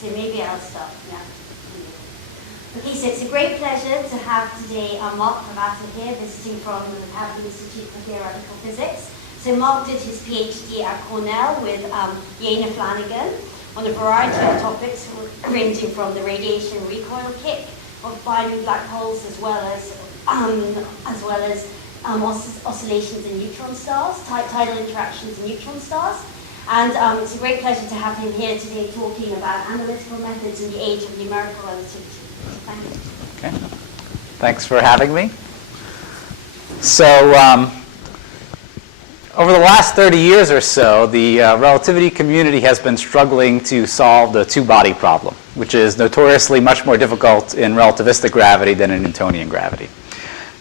So maybe I'll stop. Yeah. Okay, so it's a great pleasure to have today Mark Evata here, visiting from the Pavel Institute for Theoretical Physics. So Mark did his PhD at Cornell with Yana Flanagan on a variety of topics ranging from the radiation recoil kick of binary black holes as well as oscillations in neutron stars, tidal interactions in neutron stars. And it's a great pleasure to have him here today talking about analytical methods in the age of numerical relativity. Thank you. Okay. Thanks for having me. So over the last 30 years or so, the relativity community has been struggling to solve the two-body problem, which is notoriously much more difficult in relativistic gravity than in Newtonian gravity.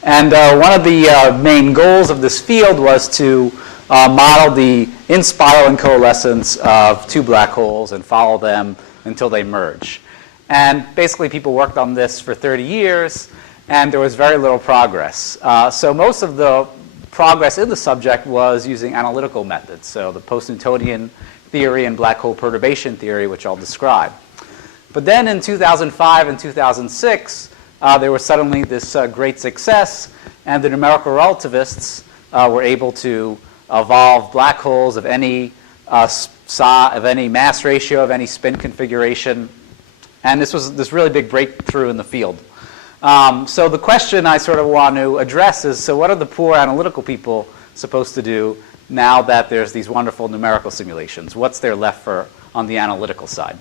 And one of the main goals of this field was to model the in-spiral and coalescence of two black holes and follow them until they merge. And basically, people worked on this for 30 years, and there was very little progress. So most of the progress in the subject was using analytical methods, so the Post-Newtonian theory and black hole perturbation theory, which I'll describe. But then in 2005 and 2006, there was suddenly this great success, and the numerical relativists were able to evolve black holes of any mass ratio, of any spin configuration, and this was this really big breakthrough in the field. So the question I sort of want to address is, so what are the poor analytical people supposed to do now that there's these wonderful numerical simulations? What's there left for on the analytical side?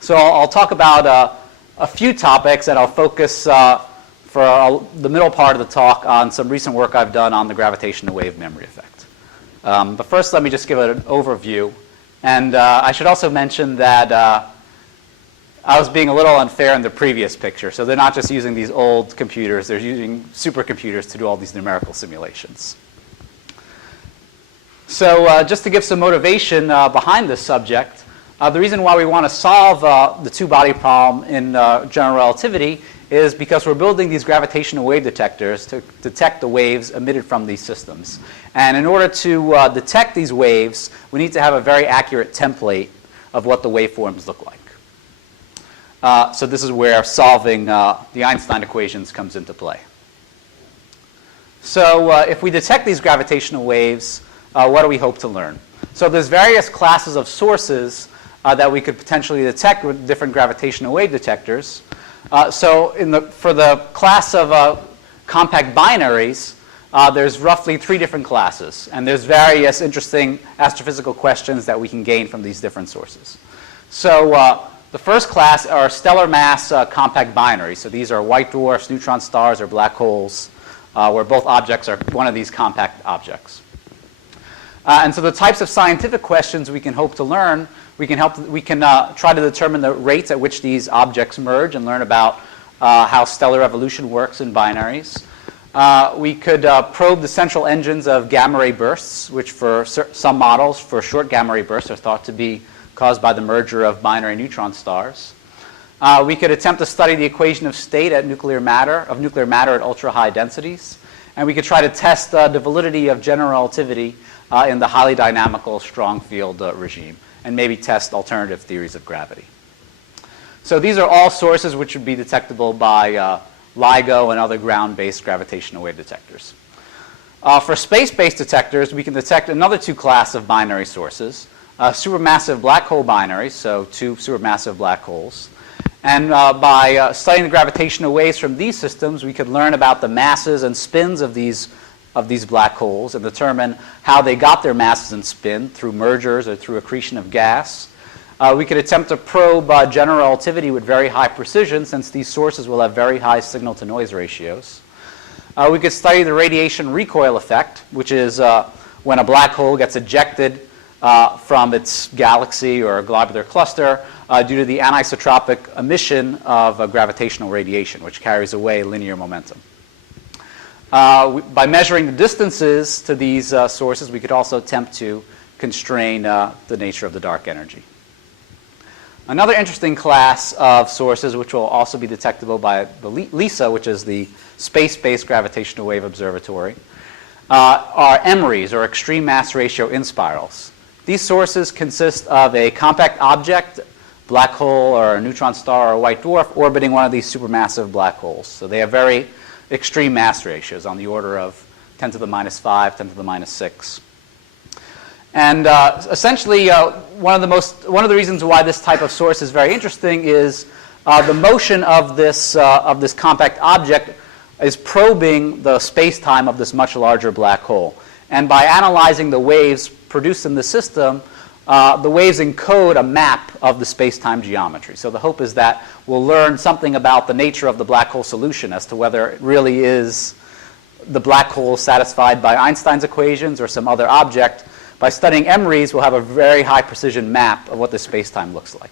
So I'll talk about a few topics, and I'll focus for the middle part of the talk on some recent work I've done on the gravitational wave memory effect. But first, let me just give it an overview. And I should also mention that I was being a little unfair in the previous picture. So they're not just using these old computers. They're using supercomputers to do all these numerical simulations. So just to give some motivation behind this subject, the reason why we want to solve the two-body problem in general relativity is because we're building these gravitational wave detectors to detect the waves emitted from these systems. And in order to detect these waves, we need to have a very accurate template of what the waveforms look like. So this is where solving the Einstein equations comes into play. So if we detect these gravitational waves, what do we hope to learn? So there's various classes of sources that we could potentially detect with different gravitational wave detectors. So for the class of compact binaries, there's roughly 3 different classes. And there's various interesting astrophysical questions that we can gain from these different sources. So the first class are stellar mass compact binaries. So these are white dwarfs, neutron stars, or black holes, where both objects are one of these compact objects. And so the types of scientific questions we can hope to learn, we can try to determine the rates at which these objects merge and learn about how stellar evolution works in binaries. We could probe the central engines of gamma ray bursts, which for some models for short gamma ray bursts are thought to be caused by the merger of binary neutron stars. We could attempt to study the equation of state at nuclear matter at ultra high densities. And we could try to test the validity of general relativity in the highly dynamical strong field regime, and maybe test alternative theories of gravity. So these are all sources which would be detectable by LIGO and other ground-based gravitational wave detectors. For space-based detectors, we can detect another 2 classes of binary sources, supermassive black hole binaries, so 2 supermassive black holes. And by studying the gravitational waves from these systems, we could learn about the masses and spins of these black holes and determine how they got their masses and spin through mergers or through accretion of gas. We could attempt to probe general relativity with very high precision, since these sources will have very high signal-to-noise ratios. We could study the radiation recoil effect, which is when a black hole gets ejected from its galaxy or globular cluster due to the anisotropic emission of gravitational radiation, which carries away linear momentum. By measuring the distances to these sources, we could also attempt to constrain the nature of the dark energy. Another interesting class of sources, which will also be detectable by the LISA, which is the Space-Based Gravitational Wave Observatory, are EMRIS, or extreme mass ratio inspirals. These sources consist of a compact object black hole or a neutron star or a white dwarf orbiting one of these supermassive black holes. So they have very extreme mass ratios on the order of 10 to the minus 5, 10 to the minus 6. And essentially, one of the reasons why this type of source is very interesting is the motion of this compact object is probing the space-time of this much larger black hole. And by analyzing the waves produced in the system, the waves encode a map of the space-time geometry. So the hope is that we'll learn something about the nature of the black hole solution as to whether it really is the black hole satisfied by Einstein's equations or some other object. By studying EMRIS, we'll have a very high precision map of what the space-time looks like.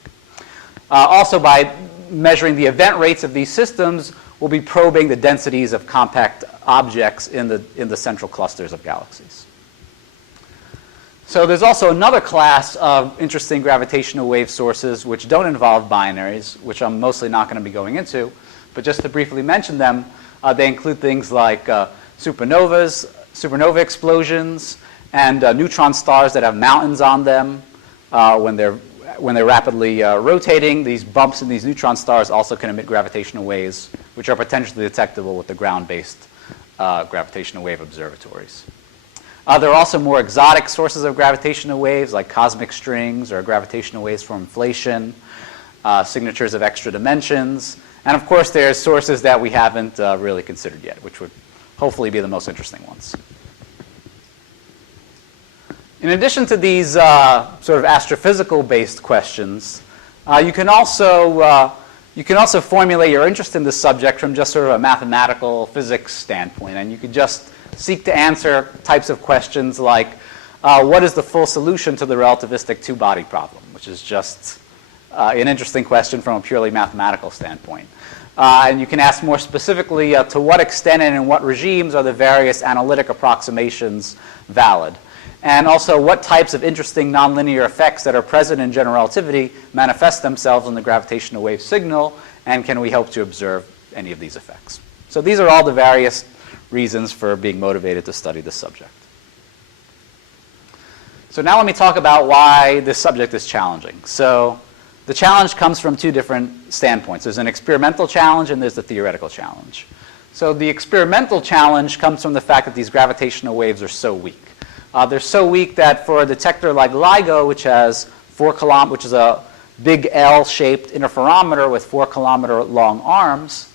Also, by measuring the event rates of these systems, we'll be probing the densities of compact objects in the central clusters of galaxies. So there's also another class of interesting gravitational wave sources which don't involve binaries, which I'm mostly not going to be going into. But just to briefly mention them, they include things like supernovas, supernova explosions, and neutron stars that have mountains on them when they're rapidly rotating. These bumps in these neutron stars also can emit gravitational waves, which are potentially detectable with the ground-based gravitational wave observatories. There are also more exotic sources of gravitational waves, like cosmic strings or gravitational waves from inflation, signatures of extra dimensions, and of course there's sources that we haven't really considered yet, which would hopefully be the most interesting ones. In addition to these sort of astrophysical-based questions, you can also formulate your interest in this subject from just sort of a mathematical physics standpoint, and you could just seek to answer types of questions like, what is the full solution to the relativistic two-body problem, which is just an interesting question from a purely mathematical standpoint. And you can ask more specifically, to what extent and in what regimes are the various analytic approximations valid? And also, what types of interesting nonlinear effects that are present in general relativity manifest themselves in the gravitational wave signal, and can we hope to observe any of these effects? So these are all the various reasons for being motivated to study this subject. So now let me talk about why this subject is challenging. So the challenge comes from two different standpoints. There's an experimental challenge and there's the theoretical challenge. So the experimental challenge comes from the fact that these gravitational waves are so weak. They're so weak that for a detector like LIGO, which is a big L-shaped interferometer with 4-kilometer long arms,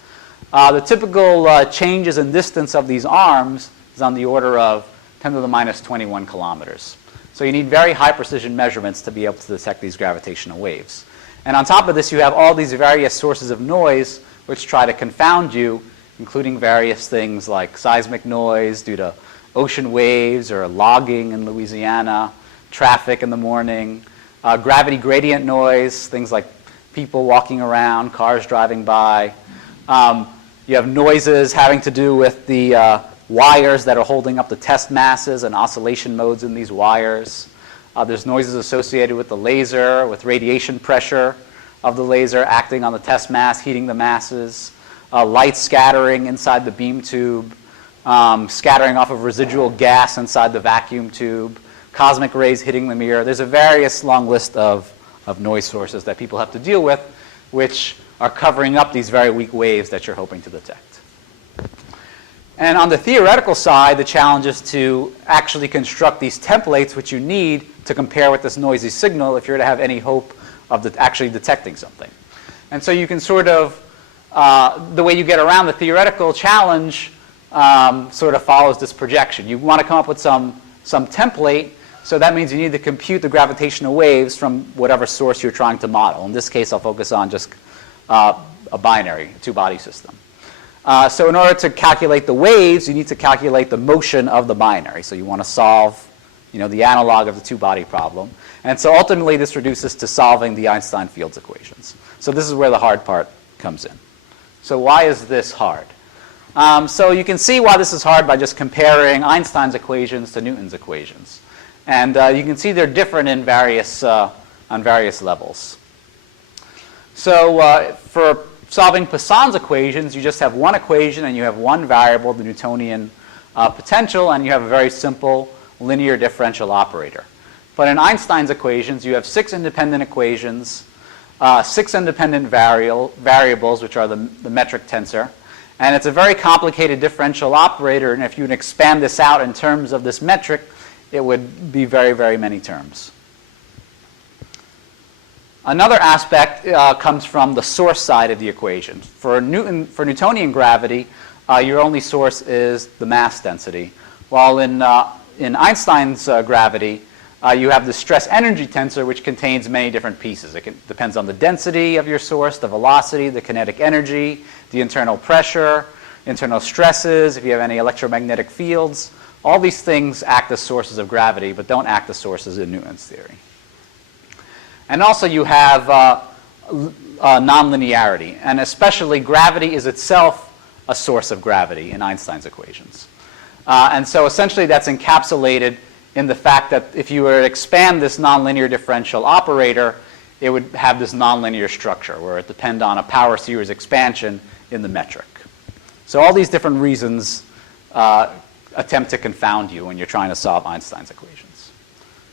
the typical changes in distance of these arms is on the order of 10 to the minus 21 kilometers. So you need very high precision measurements to be able to detect these gravitational waves. And on top of this, you have all these various sources of noise which try to confound you, including various things like seismic noise due to ocean waves or logging in Louisiana, traffic in the morning, gravity gradient noise, things like people walking around, cars driving by. You have noises having to do with the wires that are holding up the test masses and oscillation modes in these wires. There's noises associated with the laser, with radiation pressure of the laser acting on the test mass, heating the masses, light scattering inside the beam tube, scattering off of residual gas inside the vacuum tube, cosmic rays hitting the mirror. There's a various long list of noise sources that people have to deal with, which are covering up these very weak waves that you're hoping to detect. And on the theoretical side, the challenge is to actually construct these templates which you need to compare with this noisy signal if you're to have any hope of actually detecting something. And so you can sort of, the way you get around the theoretical challenge sort of follows this projection. You want to come up with some template, so that means you need to compute the gravitational waves from whatever source you're trying to model. In this case, I'll focus on just a binary, two-body system. So in order to calculate the waves, you need to calculate the motion of the binary. So you want to solve the analog of the two-body problem. And so ultimately, this reduces to solving the Einstein fields equations. So this is where the hard part comes in. So why is this hard? So you can see why this is hard by just comparing Einstein's equations to Newton's equations. And you can see they're different in on various levels. So for solving Poisson's equations, you just have one equation and you have one variable, the Newtonian potential, and you have a very simple linear differential operator. But in Einstein's equations, you have 6 independent equations, 6 independent variables, which are the metric tensor. And it's a very complicated differential operator, and if you would expand this out in terms of this metric, it would be very, very many terms. Another aspect comes from the source side of the equation. For Newtonian gravity, your only source is the mass density, while in Einstein's gravity, you have the stress energy tensor, which contains many different pieces. It depends on the density of your source, the velocity, the kinetic energy, the internal pressure, internal stresses, if you have any electromagnetic fields. All these things act as sources of gravity, but don't act as sources in Newton's theory. And also you have nonlinearity, and especially gravity is itself a source of gravity in Einstein's equations. And so essentially that's encapsulated in the fact that if you were to expand this nonlinear differential operator, it would have this nonlinear structure where it depends on a power series expansion in the metric. So all these different reasons attempt to confound you when you're trying to solve Einstein's equations.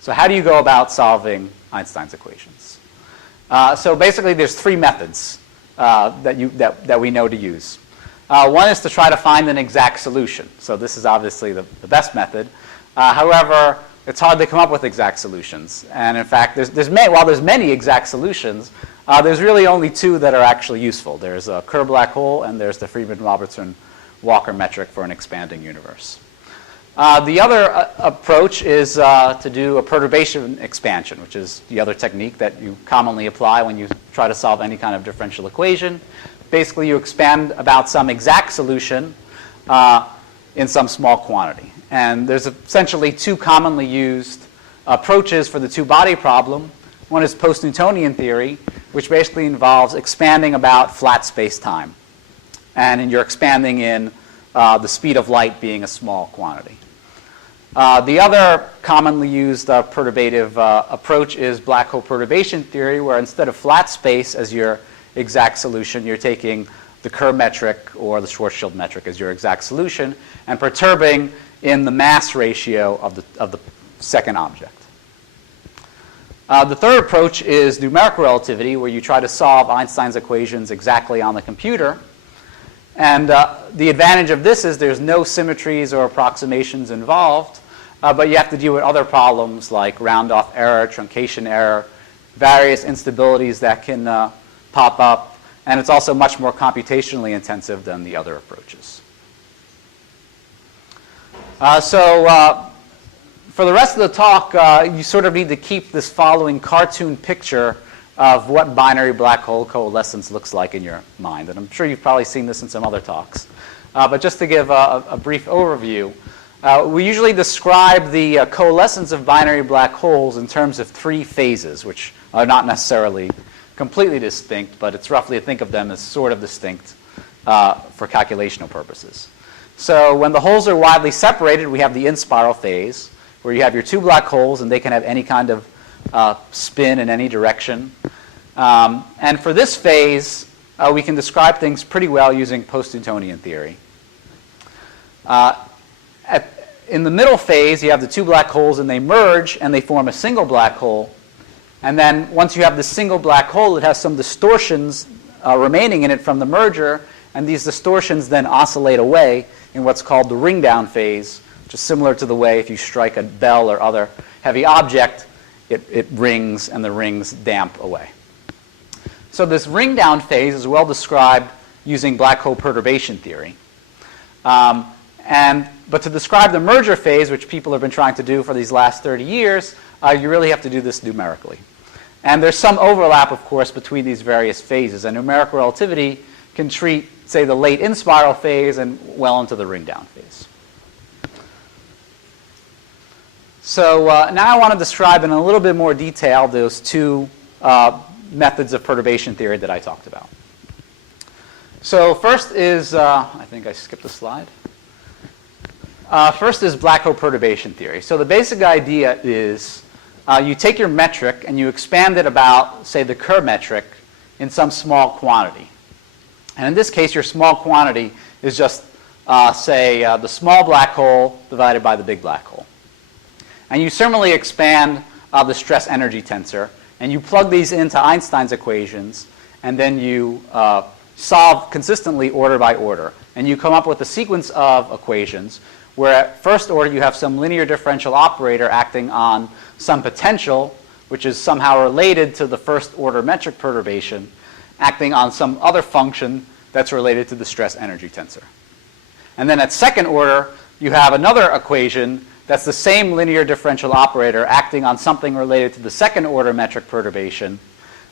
So how do you go about solving Einstein's equations? So basically there's 3 methods that we know to use. One is to try to find an exact solution. So this is obviously the best method. However, it's hard to come up with exact solutions. And in fact, while there's many exact solutions, there's really only 2 that are actually useful. There's a Kerr black hole, and there's the Friedmann-Robertson-Walker metric for an expanding universe. The other approach is to do a perturbation expansion, which is the other technique that you commonly apply when you try to solve any kind of differential equation. Basically, you expand about some exact solution in some small quantity. And there's essentially 2 commonly used approaches for the two-body problem. One is post-Newtonian theory, which basically involves expanding about flat space-time. And you're expanding in the speed of light being a small quantity. The other commonly used perturbative approach is black hole perturbation theory, where instead of flat space as your exact solution, you're taking the Kerr metric or the Schwarzschild metric as your exact solution and perturbing in the mass ratio of the second object. The third approach is numerical relativity, where you try to solve Einstein's equations exactly on the computer. And the advantage of this is there's no symmetries or approximations involved, but you have to deal with other problems like round-off error, truncation error, various instabilities that can pop up, and it's also much more computationally intensive than the other approaches. For the rest of the talk, you sort of need to keep this following cartoon picture of what binary black hole coalescence looks like in your mind. And I'm sure you've probably seen this in some other talks. But just to give a brief overview, we usually describe the coalescence of binary black holes in terms of 3 phases, which are not necessarily completely distinct, but it's roughly to think of them as sort of distinct for calculational purposes. So when the holes are widely separated, we have the inspiral phase, where you have your 2 black holes, and they can have any kind of spin in any direction. And for this phase, we can describe things pretty well using post-Newtonian theory. In the middle phase, you have the 2 black holes, and they merge, and they form a single black hole. And then once you have the single black hole, it has some distortions remaining in it from the merger, and these distortions then oscillate away in what's called the ring-down phase, which is similar to the way if you strike a bell or other heavy object, it rings and the rings damp away. So this ring-down phase is well described using black hole perturbation theory. But to describe the merger phase, which people have been trying to do for these last 30 years, you really have to do this numerically. And there's some overlap, of course, between these various phases. And numerical relativity can treat, say, the late inspiral phase and well into the ring-down phase. So now I want to describe in a little bit more detail those 2 methods of perturbation theory that I talked about. So first is, I think I skipped a slide. First is black hole perturbation theory. So the basic idea is you take your metric and you expand it about, say, the Kerr metric in some small quantity. And in this case, your small quantity is just, say, the small black hole divided by the big black hole. And you similarly expand the stress energy tensor And you plug these into Einstein's equations, and then you solve consistently order by order. And you come up with a sequence of equations where at first order you have some linear differential operator acting on some potential, which is somehow related to the first order metric perturbation, acting on some other function that's related to the stress energy tensor. And then at second order, you have another equation that's the same linear differential operator acting on something related to the second order metric perturbation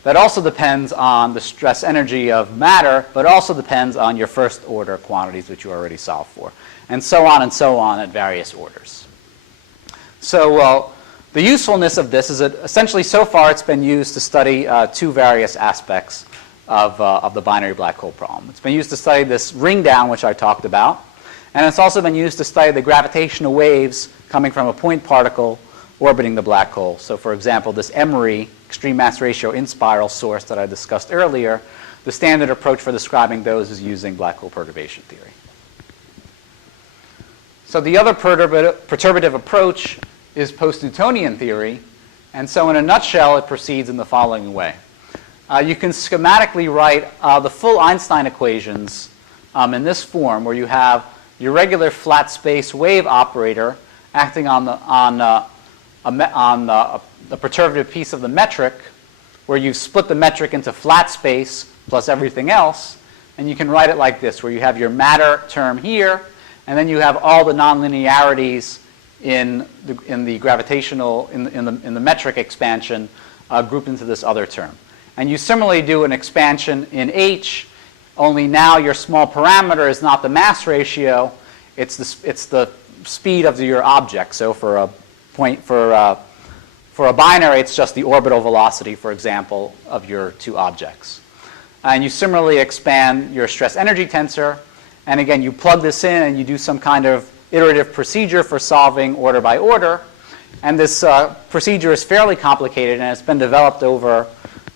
that also depends on the stress energy of matter, but also depends on your first order quantities which you already solved for, and so on at various orders. So the usefulness of this is that essentially so far it's been used to study two various aspects of the binary black hole problem. It's been used to study this ring down, which I talked about, and it's also been used to study the gravitational waves coming from a point particle orbiting the black hole. So for example, this EMRI, extreme mass ratio inspiral source that I discussed earlier, the standard approach for describing those is using black hole perturbation theory. So the other perturbative approach is post-Newtonian theory, and so in a nutshell it proceeds in the following way. You can schematically write the full Einstein equations in this form, where you have your regular flat space wave operator acting on the perturbative piece of the metric, where you split the metric into flat space plus everything else, and you can write it like this, where you have your matter term here, and then you have all the nonlinearities in the gravitational in the metric expansion grouped into this other term. And you similarly do an expansion in H, only now your small parameter is not the mass ratio, it's the speed of your object. So for a binary, it's just the orbital velocity, for example, of your two objects. And you similarly expand your stress energy tensor, and again you plug this in and you do some kind of iterative procedure for solving order by order. And this procedure is fairly complicated, and it's been developed over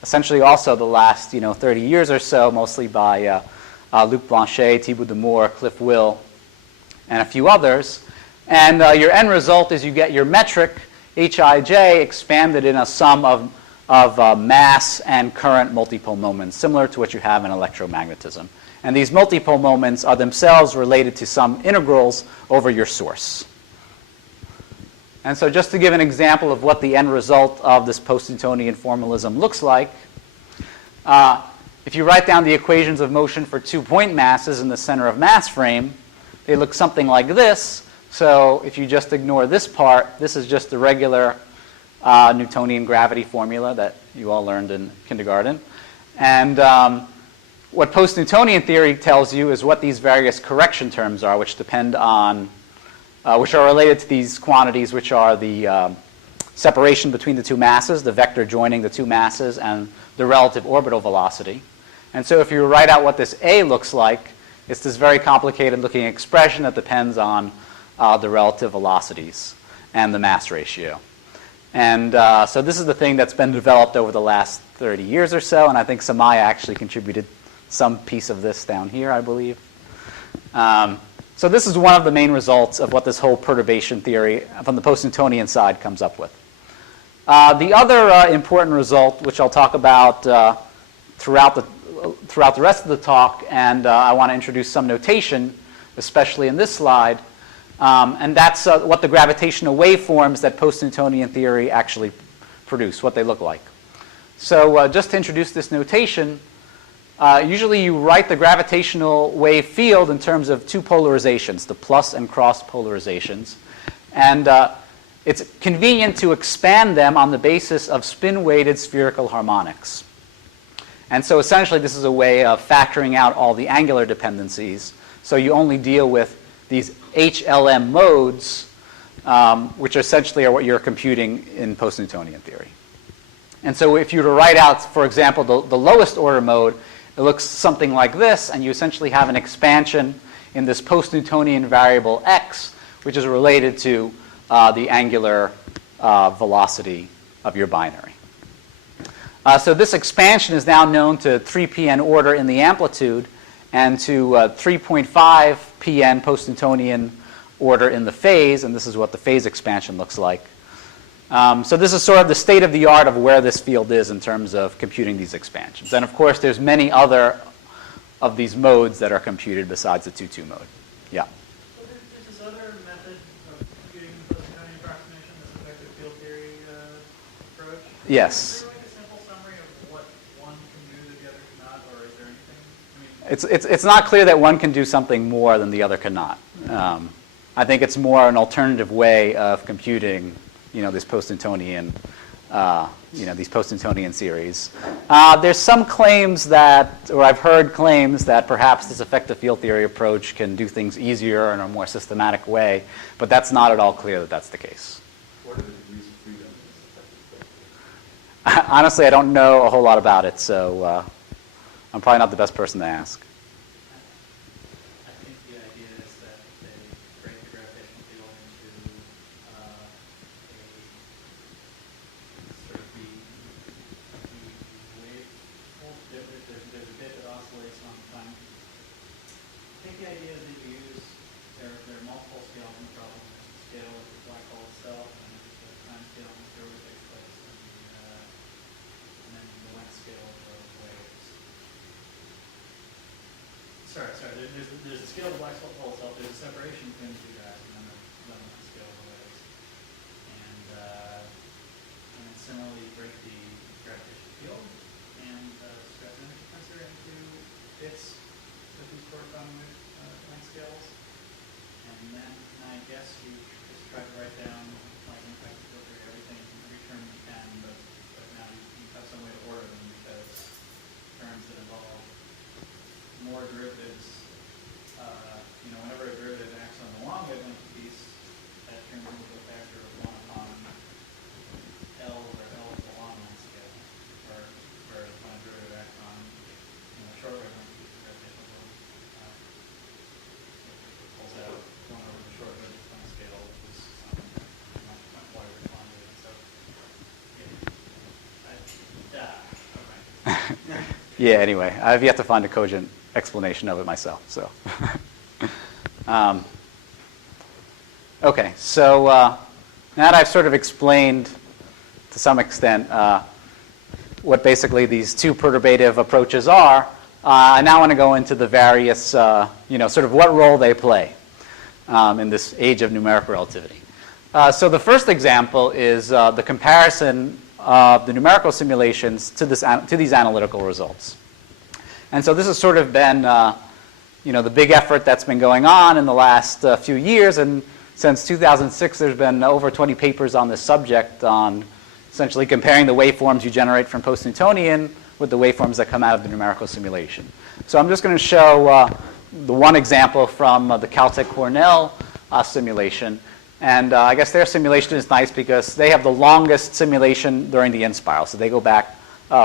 essentially also the last 30 years or so, mostly by Luc Blanchet, Thibaut Damour, Cliff Will, and a few others. And your end result is you get your metric, Hij, expanded in a sum of mass and current multipole moments, similar to what you have in electromagnetism. And these multipole moments are themselves related to some integrals over your source. And so just to give an example of what the end result of this post-Newtonian formalism looks like, if you write down the equations of motion for 2 point masses in the center of mass frame, they look something like this. So if you just ignore this part, this is just the regular Newtonian gravity formula that you all learned in kindergarten. And what post-Newtonian theory tells you is what these various correction terms are, which depend on which are related to these quantities, which are the separation between the two masses, the vector joining the two masses, and the relative orbital velocity. And so if you write out what this A looks like, it's this very complicated looking expression that depends on the relative velocities and the mass ratio. And so this is the thing that's been developed over the last 30 years or so, and I think Samaya actually contributed some piece of this down here, I believe. So this is one of the main results of what this whole perturbation theory from the post-Newtonian side comes up with. The other important result, which I'll talk about throughout the rest of the talk, and I want to introduce some notation, especially in this slide, and that's what the gravitational waveforms that post-Newtonian theory actually produce, what they look like. So just to introduce this notation, usually you write the gravitational wave field in terms of two polarizations, the plus and cross polarizations. And it's convenient to expand them on the basis of spin-weighted spherical harmonics. And so essentially this is a way of factoring out all the angular dependencies. So you only deal with these HLM modes, which essentially are what you're computing in post-Newtonian theory. And so if you were to write out, for example, the lowest order mode, it looks something like this, and you essentially have an expansion in this post-Newtonian variable x, which is related to the angular velocity of your binary. So this expansion is now known to 3pn order in the amplitude and to 3.5 pn post-Newtonian order in the phase, and this is what the phase expansion looks like. So this is sort of the state of the art of where this field is in terms of computing these expansions. And of course, there's many other of these modes that are computed besides the 2-2 mode. Yeah. So there's this other method of computing the Post-Newtonian approximation, this effective field theory approach. Yes. Is there like a simple summary of what one can do that the other cannot, or is there anything? I mean, It's not clear that one can do something more than the other cannot. I think it's more an alternative way of computing, this Post-Newtonian, these Post-Newtonian series. There's some claims that, or I've heard claims that perhaps this effective field theory approach can do things easier in a more systematic way, but that's not at all clear that that's the case. What are the degrees of freedom in this effective field theory? Honestly, I don't know a whole lot about it, so I'm probably not the best person to ask. I think the idea is that they break the gravitational field into a sort of the wave. There's a bit that oscillates on time. I think the idea is that you use there are multiple scales in the problem. There's the scale of the black hole itself, and there's the time scale and the curve that takes place, and then the length scale of the waves. Sorry. There's a scale of the black hole itself. There's a separation between the two guys, and then the scale of the waves. And then similarly, break the gravitational field and stress energy tensor into bits with these corresponding length scales. And then I guess you just try to write down like impact field theory, everything, every term you can, but now you have some way to order them because terms that involve more derivatives, whenever a derivative acts on the long wavelength piece, that turns into a factor of 1 upon L, where L is the long length scale, whereas when a derivative acts on the short wavelength piece of gravitational field, it pulls out 1 over the short wavelength scale, which is much wider quantity. And so, Yeah, anyway, I've yet to find a cogent explanation of it myself. So, okay, so now that I've sort of explained to some extent what basically these two perturbative approaches are, I now want to go into the various, sort of what role they play in this age of numerical relativity. So the first example is the comparison of the numerical simulations to these analytical results. And so this has sort of been, the big effort that's been going on in the last few years. And since 2006, there's been over 20 papers on this subject on essentially comparing the waveforms you generate from Post-Newtonian with the waveforms that come out of the numerical simulation. So I'm just going to show the one example from the Caltech Cornell simulation. And I guess their simulation is nice because they have the longest simulation during the inspiral. So they go back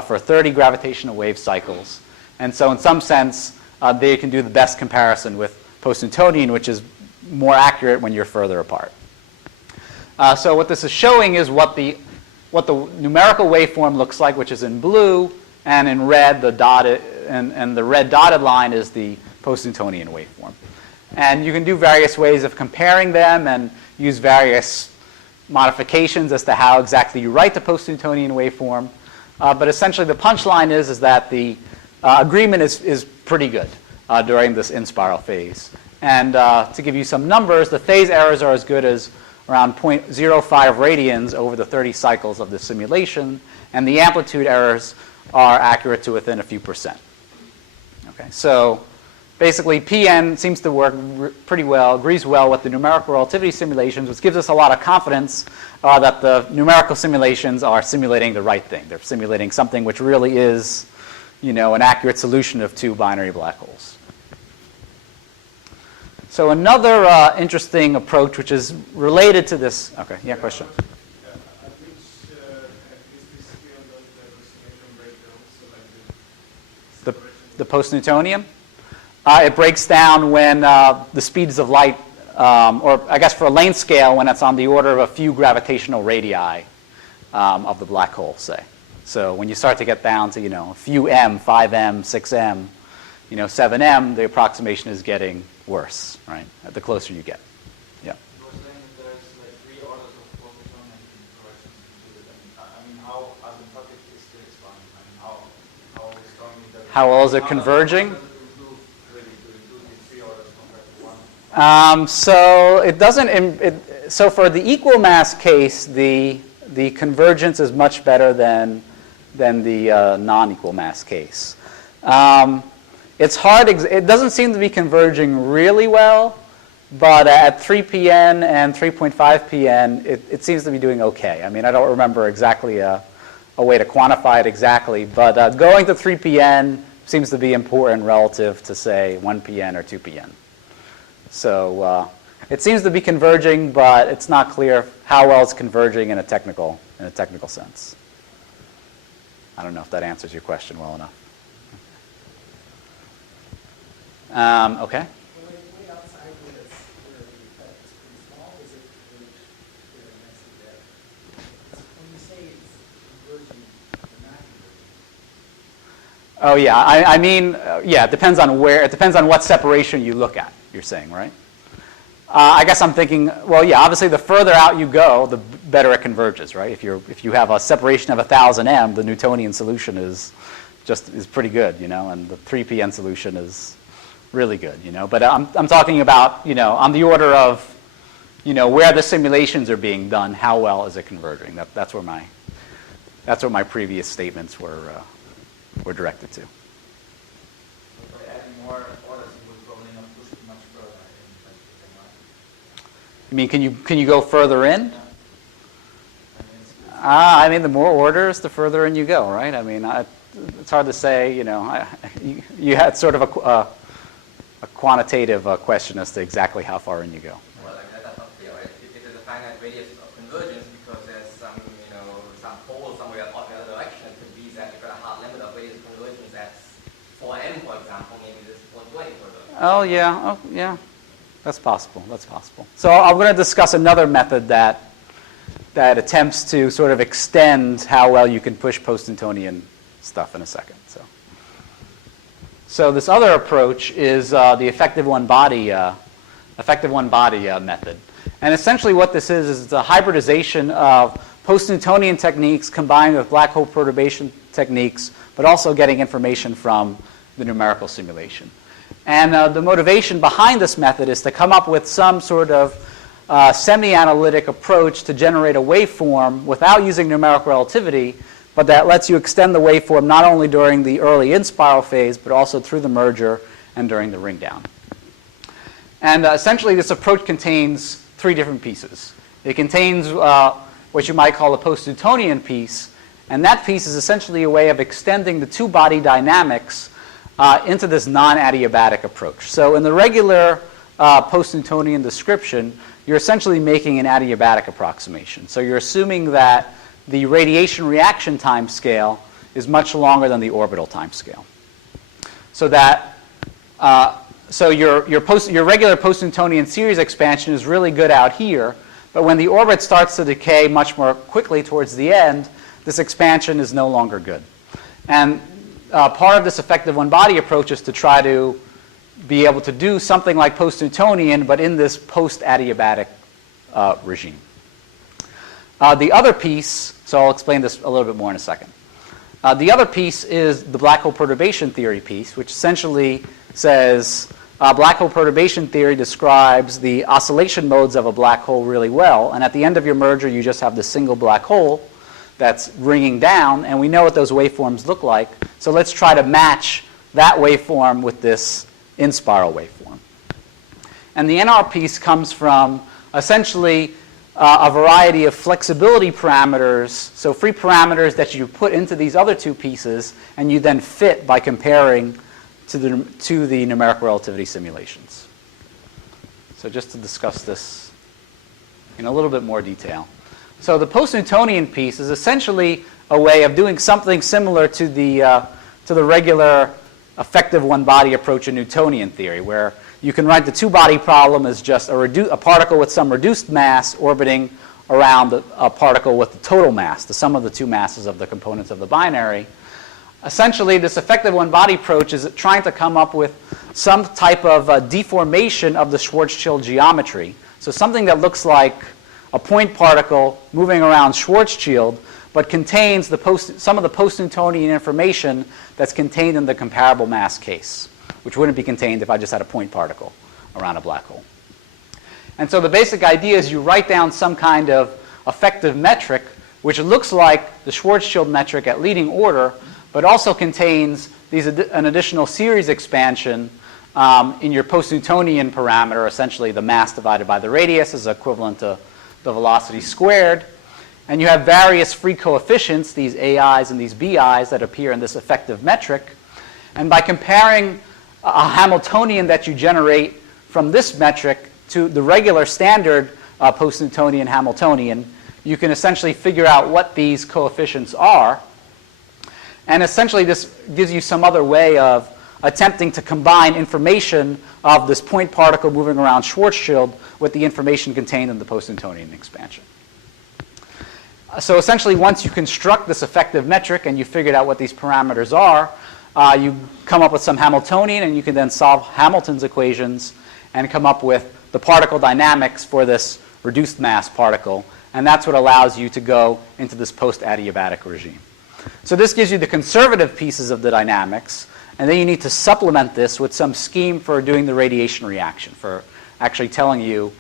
for 30 gravitational wave cycles. And so in some sense, they can do the best comparison with Post-Newtonian, which is more accurate when you're further apart. So what this is showing is what the numerical waveform looks like, which is in blue, and in red, the dotted, and the red dotted line is the Post-Newtonian waveform. And you can do various ways of comparing them and use various modifications as to how exactly you write the Post-Newtonian waveform. But essentially, the punchline is that the agreement is pretty good during this inspiral phase. And to give you some numbers, the phase errors are as good as around 0.05 radians over the 30 cycles of the simulation, and the amplitude errors are accurate to within a few percent. Okay, so basically, PN seems to work pretty well, agrees well with the numerical relativity simulations, which gives us a lot of confidence that the numerical simulations are simulating the right thing. They're simulating something which really is, an accurate solution of two binary black holes. So another interesting approach, which is related to this. Okay, yeah, question. The Post-Newtonian? It breaks down when the speeds of light, or I guess for a length scale, when it's on the order of a few gravitational radii of the black hole, say. So when you start to get down to, a few m, 5m, 6m, 7m, the approximation is getting worse, right? The closer you get. Yeah. You were saying that there's like 3 orders of Post-Newtonian corrections. How well is it converging? How does it improve, really, to include these three orders compared to one? So it doesn't. So for the equal mass case, the convergence is much better than the non-equal mass case. It's hard. It doesn't seem to be converging really well, but at 3pn and 3.5pn, it seems to be doing okay. I mean, I don't remember exactly a way to quantify it exactly, but going to 3pn seems to be important relative to, say, 1pn or 2pn. So it seems to be converging, but it's not clear how well it's converging in a technical sense. I don't know if that answers your question well enough. Okay. Way outside where the effect is pretty small, is it really messy there? When you say it's converging or not converging? Oh yeah, I mean, yeah, it depends on where. It depends on what separation you look at. You're saying, right? I guess I'm thinking. Well, yeah, obviously the further out you go, the better it converges, right? If you have a separation of 1,000 m, the Newtonian solution is pretty good, you know, and the 3pn solution is really good, you know. But I'm talking about, you know, on the order of, you know, where the simulations are being done, how well is it converging? That's what my previous statements were directed to. So by adding more orders, you would probably not push it much further in right? I mean, can you go further in? Yeah. I mean, the more orders, the further in you go, right? I mean, it's hard to say, you know. You had sort of a quantitative question as to exactly how far in you go. Well, like that's not clear, right? If it is a finite radius of convergence because there's some, you know, some pole somewhere in the other direction, it could be that you've got a hard limit of radius of convergence that's 4n, for example, maybe this 120 further. Oh yeah, that's possible. That's possible. So I'm going to discuss another method that attempts to sort of extend how well you can push post-Newtonian stuff in a second. So this other approach is the effective one-body method. And essentially what this is the hybridization of post-Newtonian techniques combined with black hole perturbation techniques, but also getting information from the numerical simulation. And the motivation behind this method is to come up with some sort of semi-analytic approach to generate a waveform without using numerical relativity, but that lets you extend the waveform not only during the early inspiral phase, but also through the merger and during the ring down. And essentially, this approach contains three different pieces. It contains what you might call a post-Newtonian piece, and that piece is essentially a way of extending the two-body dynamics into this non-adiabatic approach. So in the regular post-Newtonian description, you're essentially making an adiabatic approximation. So you're assuming that the radiation reaction time scale is much longer than the orbital time scale. So that your regular post-Newtonian series expansion is really good out here, but when the orbit starts to decay much more quickly towards the end, this expansion is no longer good. And part of this effective one-body approach is to try to be able to do something like post-Newtonian, but in this post-adiabatic regime. The other piece, so I'll explain this a little bit more in a second. The other piece is the black hole perturbation theory piece, which essentially says black hole perturbation theory describes the oscillation modes of a black hole really well, and at the end of your merger you just have this single black hole that's ringing down, and we know what those waveforms look like, so let's try to match that waveform with this inspiral waveform. And the NR piece comes from essentially a variety of flexibility parameters, so free parameters that you put into these other two pieces, and you then fit by comparing to the numerical relativity simulations. So just to discuss this in a little bit more detail. So the post-Newtonian piece is essentially a way of doing something similar to the regular effective one-body approach in Newtonian theory, where you can write the two-body problem as just a particle with some reduced mass orbiting around a particle with the total mass, the sum of the two masses of the components of the binary. Essentially, this effective one-body approach is trying to come up with some type of deformation of the Schwarzschild geometry. So something that looks like a point particle moving around Schwarzschild, but contains some of the post-Newtonian information that's contained in the comparable mass case, which wouldn't be contained if I just had a point particle around a black hole. And so the basic idea is you write down some kind of effective metric which looks like the Schwarzschild metric at leading order, but also contains an additional series expansion in your post-Newtonian parameter. Essentially, the mass divided by the radius is equivalent to the velocity squared. And you have various free coefficients, these AIs and these BIs, that appear in this effective metric. And by comparing a Hamiltonian that you generate from this metric to the regular standard post-Newtonian Hamiltonian, you can essentially figure out what these coefficients are. And essentially, this gives you some other way of attempting to combine information of this point particle moving around Schwarzschild with the information contained in the post-Newtonian expansion. So essentially, once you construct this effective metric and you figured out what these parameters are, you come up with some Hamiltonian, and you can then solve Hamilton's equations and come up with the particle dynamics for this reduced mass particle. And that's what allows you to go into this post-adiabatic regime. So this gives you the conservative pieces of the dynamics, and then you need to supplement this with some scheme for doing the radiation reaction, for actually telling you,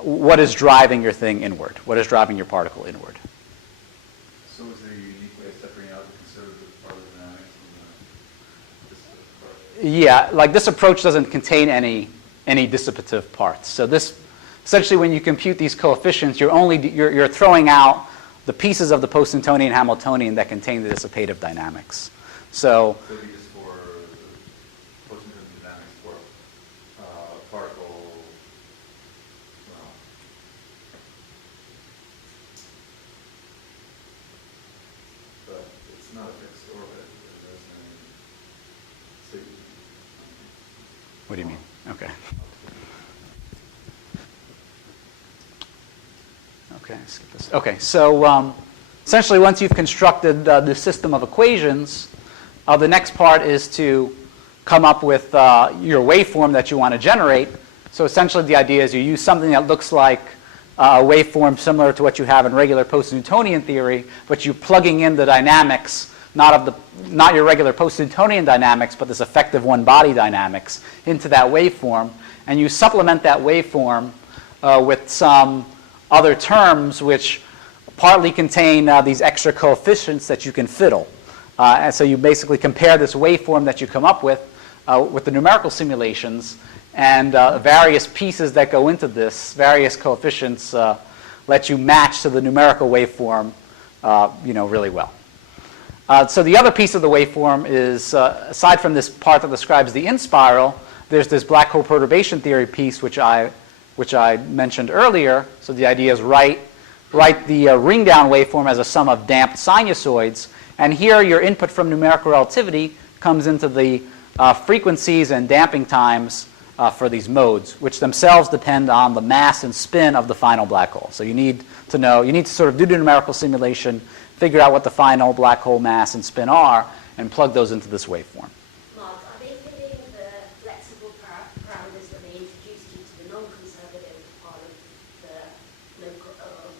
what is driving your thing inward, what is driving your particle inward. So is there a unique way of separating out the conservative part of the dynamics from the dissipative part? Yeah, like this approach doesn't contain any dissipative parts. So this, essentially, when you compute these coefficients, you're throwing out the pieces of the post-Newtonian Hamiltonian that contain the dissipative dynamics. So So it'd be just for the post-Newtonian dynamics for particle, well, but it's not a fixed orbit. So what do you mean? Okay. Okay, skip this. Okay, so essentially, once you've constructed the system of equations, the next part is to come up with your waveform that you want to generate. So essentially, the idea is you use something that looks like a waveform similar to what you have in regular post-Newtonian theory, but you're plugging in the dynamics, not your regular post-Newtonian dynamics, but this effective one-body dynamics into that waveform, and you supplement that waveform with some other terms which partly contain these extra coefficients that you can fiddle. And so you basically compare this waveform that you come up with the numerical simulations, and various pieces that go into this, various coefficients, let you match to the numerical waveform really well. So the other piece of the waveform is, aside from this part that describes the inspiral, there's this black hole perturbation theory piece which I mentioned earlier. So the idea is write the ring down waveform as a sum of damped sinusoids. And here your input from numerical relativity comes into the frequencies and damping times for these modes, which themselves depend on the mass and spin of the final black hole. So you need to sort of do the numerical simulation, figure out what the final black hole mass and spin are, and plug those into this waveform. Mark, are they fitting the flexible parameters that they introduced into the non-conservative part of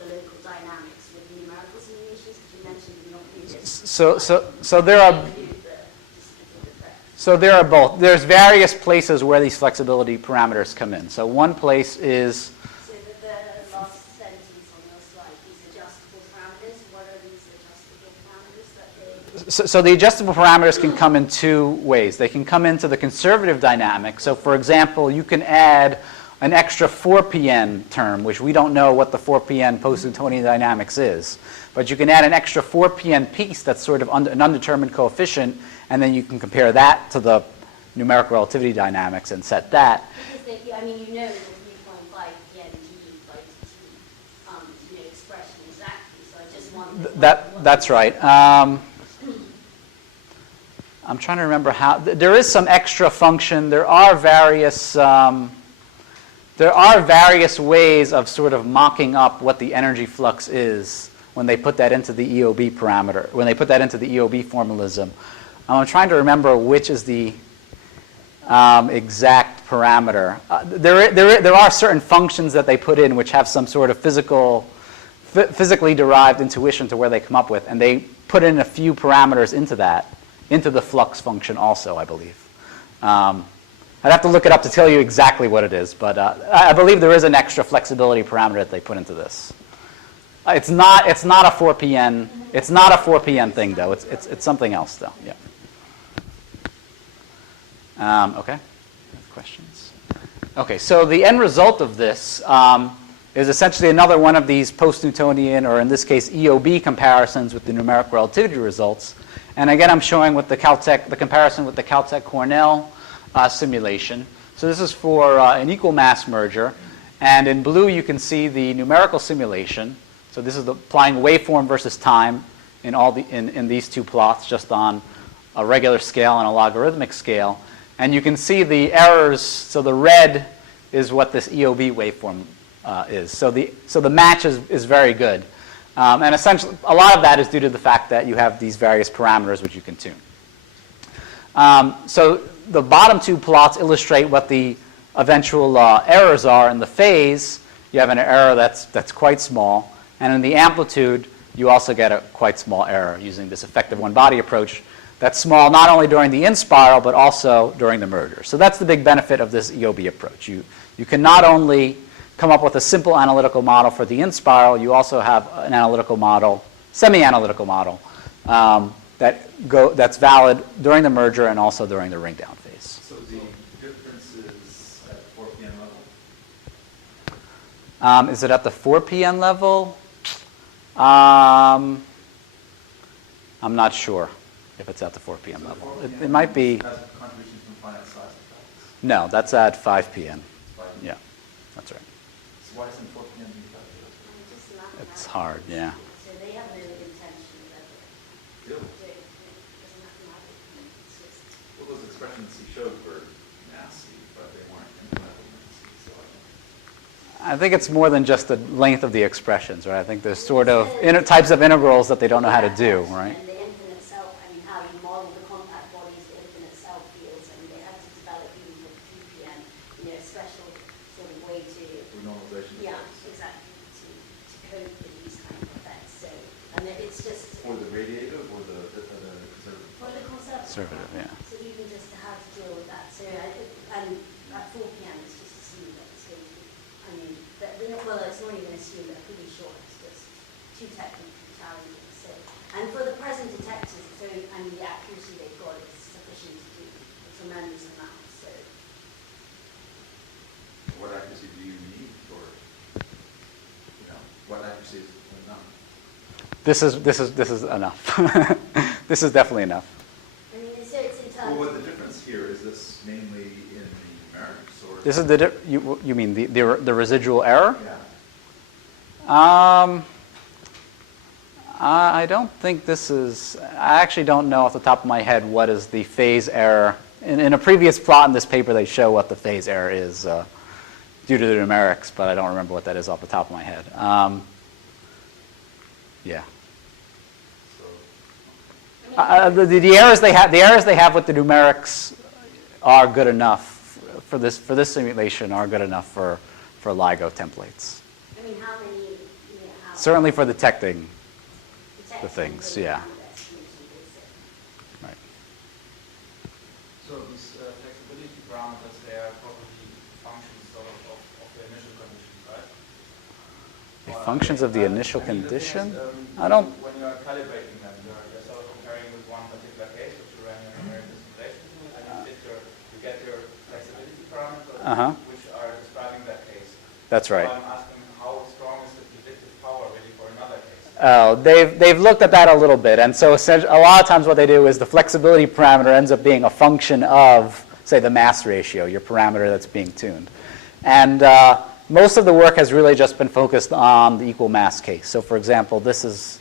the local dynamics with the numerical simulations that you mentioned in your previous? So there are both. There's various places where these flexibility parameters come in. So one place is. So the last sentence on your slide, these adjustable parameters. What are these adjustable parameters that they? So the adjustable parameters can come in two ways. They can come into the conservative dynamic. So for example, you can add an extra 4pn term, which we don't know what the 4pn post-Newtonian dynamics is. But you can add an extra 4pn piece that's sort of an undetermined coefficient, and then you can compare that to the numerical relativity dynamics and set that. Because you know the 3.5 png by t expression exactly. So I just wanted That's right. I'm trying to remember how. There is some extra function. There are various ways of sort of mocking up what the energy flux is when they put that into the EOB parameter, when they put that into the EOB formalism. I'm trying to remember which is the exact parameter. There are certain functions that they put in which have some sort of physical physically derived intuition to where they come up with, and they put in a few parameters into that, into the flux function also, I believe. I'd have to look it up to tell you exactly what it is, but I believe there is an extra flexibility parameter that they put into this. It's not a 4pn. It's not a 4pn thing though. It's something else though. Yeah. Okay. Questions? Okay. So the end result of this is essentially another one of these post-Newtonian, or in this case EOB comparisons with the numerical relativity results. And again, I'm showing with the comparison with the Caltech Cornell simulation. So this is for an equal mass merger, and in blue you can see the numerical simulation. So this is applying waveform versus time in these two plots, just on a regular scale and a logarithmic scale. And you can see the errors. So the red is what this EOB waveform is. So the match is very good. And essentially, a lot of that is due to the fact that you have these various parameters which you can tune. So the bottom two plots illustrate what the eventual errors are in the phase. You have an error that's quite small. And in the amplitude, you also get a quite small error using this effective one-body approach. That's small not only during the in-spiral, but also during the merger. So that's the big benefit of this EOB approach. You can not only come up with a simple analytical model for the in-spiral, you also have an analytical model, semi-analytical model, that's valid during the merger and also during the ring-down phase. So the difference is at 4 p.m. level? Is it at the 4 p.m. level? I'm not sure if it's at the 4 p.m. So level. 4 p.m. It might be. Has contributions from finite size effects? No, that's at 5 p.m. 5 p.m. Yeah, that's right. So why isn't 4 p.m. being calculated? It's hard, yeah. So they have no intention of ever Really? doing it. It's mathematical. It's just Well, those expressions he showed were massy, but they weren't incremental massy. So I think it's more than just the length of the expressions, right? I think there's sort of types of integrals that they don't know how to do, right? And the infinite self, I mean, how you model the compact bodies, the infinite self fields, and they had to develop even for PPN, a special sort of way to, renormalization. yeah, effects. exactly, to cope with these kind of effects. So, and it's just For the radiative or the conservative? for the concept. Conservative, yeah. So even just how to deal with that. So and at 4 p.m. it's just assumed that it's going to be. I mean, well, it's not even assumed that pretty short. It's just too technically challenging. So, and for the present detectors, it's very, I mean, the accuracy they've got is sufficient to do a tremendous amount. So, What accuracy do you need for, what accuracy is enough? This is enough. This is definitely enough. I mean, so it's in terms. Well, what the difference here is this mainly in the numerics, or? This is you mean the residual error? Yeah. I don't think this is. I actually don't know off the top of my head what is the phase error. In a previous plot in this paper, they show what the phase error is due to the numerics, but I don't remember what that is off the top of my head. Yeah. The errors they have with the numerics are good enough for this simulation. Are good enough for LIGO templates. I mean, how many? How Certainly for detecting the things, yeah. Right. So these flexibility parameters, they are probably functions of the initial conditions, right? Or Functions of the initial I mean, the thing is, condition? I don't. When you are calibrating them, you're sort of comparing with one particular case, which you ran your numerical simulation, and you get your flexibility parameters, which are describing that case. That's right. So I'm asking, how strong is the predictive power really for another case? Oh, they've looked at that a little bit, and so a lot of times what they do is the flexibility parameter ends up being a function of, say, the mass ratio, your parameter that's being tuned, and most of the work has really just been focused on the equal mass case. So, for example, this is.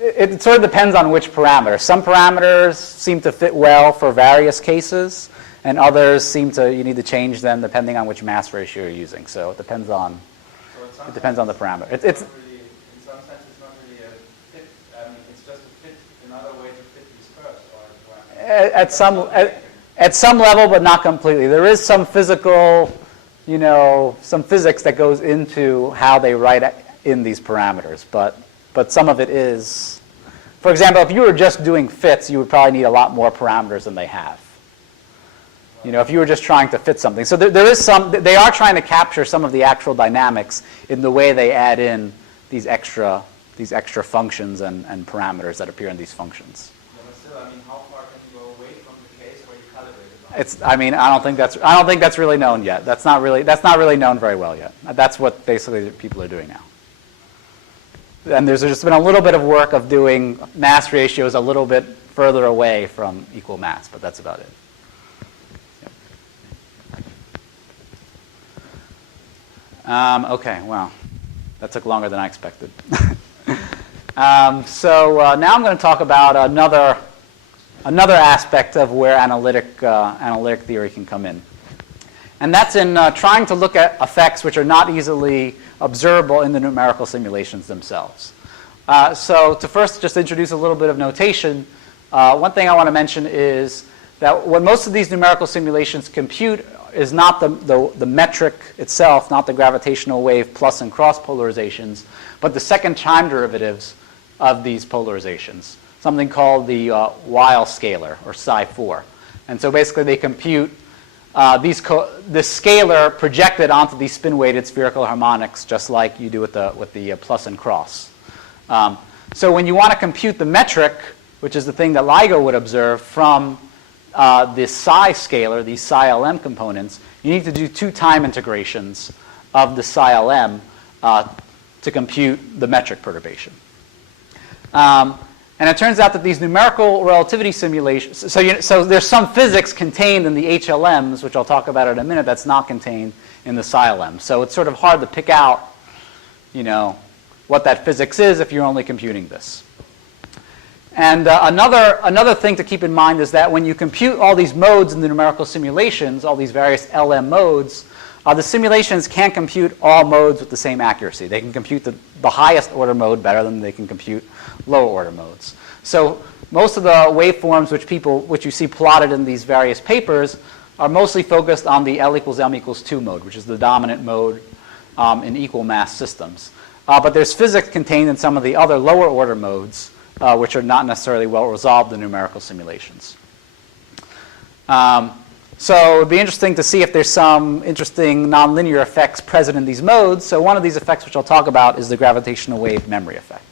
It sort of depends on which parameter. Some parameters seem to fit well for various cases, and others you need to change them depending on which mass ratio you're using. So it depends on. It depends on the parameter. It's in some sense, it's not really a fit. I mean, it's just a fit, another way to fit these curves. Or at some level, but not completely. There is some physical some physics that goes into how they write in these parameters, but some of it is, for example, if you were just doing fits, you would probably need a lot more parameters than they have. If you were just trying to fit something. So there is they are trying to capture some of the actual dynamics in the way they add in these extra functions and parameters that appear in these functions. Yeah, but still, how far can you go away from the case where you calibrated? I don't think that's really known yet. That's not really known very well yet. That's what basically people are doing now. And there's just been a little bit of work of doing mass ratios a little bit further away from equal mass, but that's about it. Okay, well, that took longer than I expected. So now I'm going to talk about another aspect of where analytic theory can come in. And that's in trying to look at effects which are not easily observable in the numerical simulations themselves. So to first just introduce a little bit of notation, one thing I want to mention is that what most of these numerical simulations compute is not the metric itself, not the gravitational wave plus and cross polarizations, but the second time derivatives of these polarizations, something called the Weil scalar, or psi4. And so basically they compute this scalar projected onto these spin-weighted spherical harmonics, just like you do with the plus and cross. So when you want to compute the metric, which is the thing that LIGO would observe from this psi scalar, these psi LM components, you need to do 2 time integrations of the psi LM to compute the metric perturbation. And it turns out that these numerical relativity simulations, so there's some physics contained in the HLMs, which I'll talk about in a minute, that's not contained in the psi LM. So it's sort of hard to pick out, what that physics is if you're only computing this. And another thing to keep in mind is that when you compute all these modes in the numerical simulations, all these various LM modes, the simulations can't compute all modes with the same accuracy. They can compute the highest order mode better than they can compute lower order modes. So most of the waveforms which you see plotted in these various papers are mostly focused on the L equals M equals 2 mode, which is the dominant mode in equal mass systems. But there's physics contained in some of the other lower order modes, which are not necessarily well resolved in numerical simulations. So it would be interesting to see if there's some interesting nonlinear effects present in these modes. So one of these effects which I'll talk about is the gravitational wave memory effect.